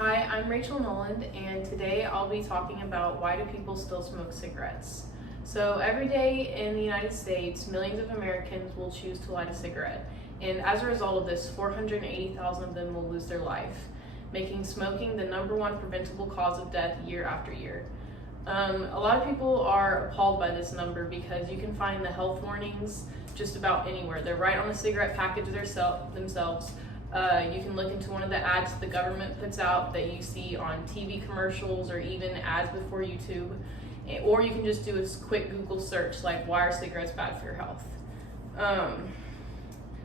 Hi, I'm Rachel Noland, and today I'll be talking about why do people still smoke cigarettes. So every day in the United States, millions of Americans will choose to light a cigarette, and as a result of this, 480,000 of them will lose their life, making smoking the #1 preventable cause of death year after year. A lot of people are appalled by this number because you can find the health warnings just about anywhere. They're right on the cigarette package themselves. You can look into one of the ads the government puts out that you see on TV commercials or even ads before YouTube, or you can just do a quick Google search like why are cigarettes bad for your health.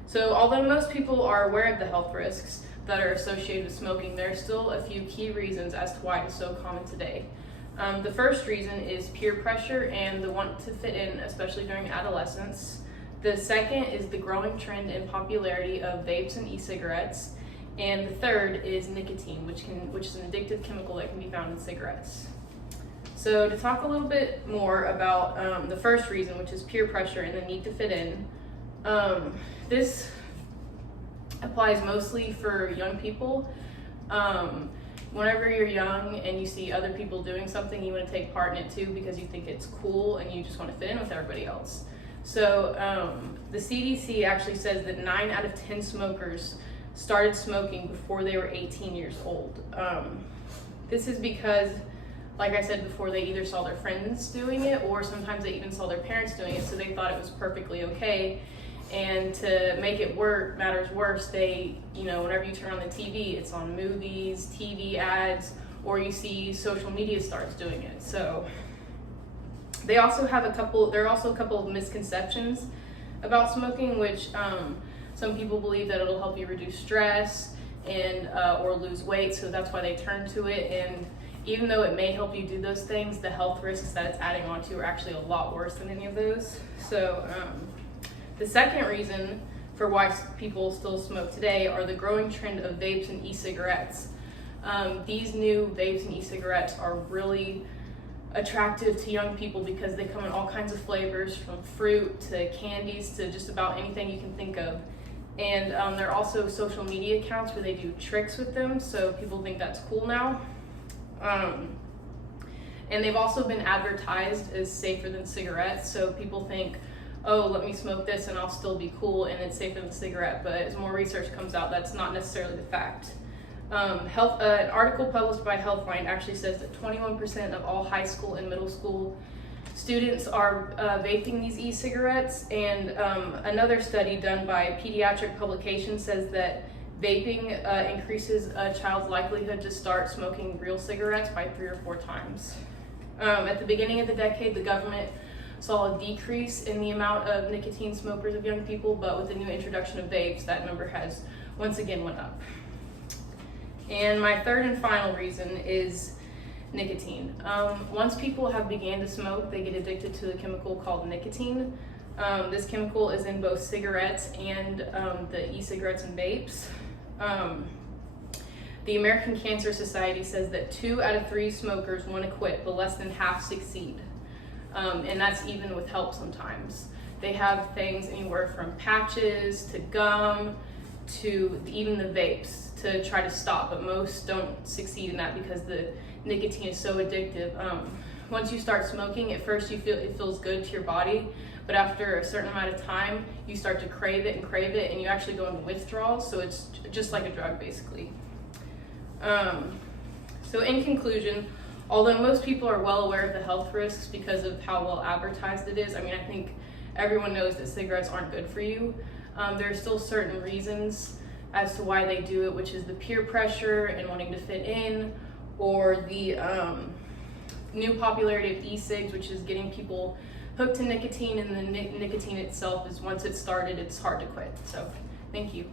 So although most people are aware of the health risks that are associated with smoking, there are still a few key reasons as to why it is so common today. The first reason is peer pressure and the want to fit in, especially during adolescence. The second is the growing trend in popularity of vapes and e-cigarettes. And the third is nicotine, which is an addictive chemical that can be found in cigarettes. So to talk a little bit more about the first reason, which is peer pressure and the need to fit in, this applies mostly for young people. Whenever you're young and you see other people doing something, you want to take part in it too because you think it's cool and you just want to fit in with everybody else. So the CDC actually says that 9 out of 10 smokers started smoking before they were 18 years old. This is because, like I said before, they either saw their friends doing it or sometimes they even saw their parents doing it, so they thought it was perfectly okay. And to make it matters worse, whenever you turn on the TV, it's on movies, TV ads, or you see social media stars doing it. So there are also a couple of misconceptions about smoking, which some people believe that it'll help you reduce stress and or lose weight, so that's why they turn to it. And even though it may help you do those things, the health risks that it's adding on to are actually a lot worse than any of those. So the second reason for why people still smoke today are the growing trend of vapes and e-cigarettes. These new vapes and e-cigarettes are really attractive to young people because they come in all kinds of flavors, from fruit to candies to just about anything you can think of. And there are also social media accounts where they do tricks with them, so people think that's cool now. And they've also been advertised as safer than cigarettes, so people think, oh, let me smoke this and I'll still be cool and it's safer than a cigarette, but as more research comes out, that's not necessarily the fact. An article published by Healthline actually says that 21% of all high school and middle school students are vaping these e-cigarettes, and another study done by Pediatric Publications says that vaping increases a child's likelihood to start smoking real cigarettes by 3 or 4 times. At the beginning of the decade, the government saw a decrease in the amount of nicotine smokers of young people, but with the new introduction of vapes, that number has once again went up. And my third and final reason is nicotine. Once people have began to smoke, they get addicted to a chemical called nicotine. This chemical is in both cigarettes and the e-cigarettes and vapes. The American Cancer Society says that 2 out of 3 smokers want to quit, but less than half succeed. And that's even with help sometimes. They have things anywhere from patches to gum to even the vapes to try to stop, but most don't succeed in that because the nicotine is so addictive. Once you start smoking, at first it feels good to your body, but after a certain amount of time, you start to crave it, and you actually go into withdrawal, so it's just like a drug, basically. So in conclusion, although most people are well aware of the health risks because of how well advertised it is, I think everyone knows that cigarettes aren't good for you. There are still certain reasons as to why they do it, which is the peer pressure and wanting to fit in, or the new popularity of e-cigs, which is getting people hooked to nicotine, and the nicotine itself is, once it's started, it's hard to quit. So thank you.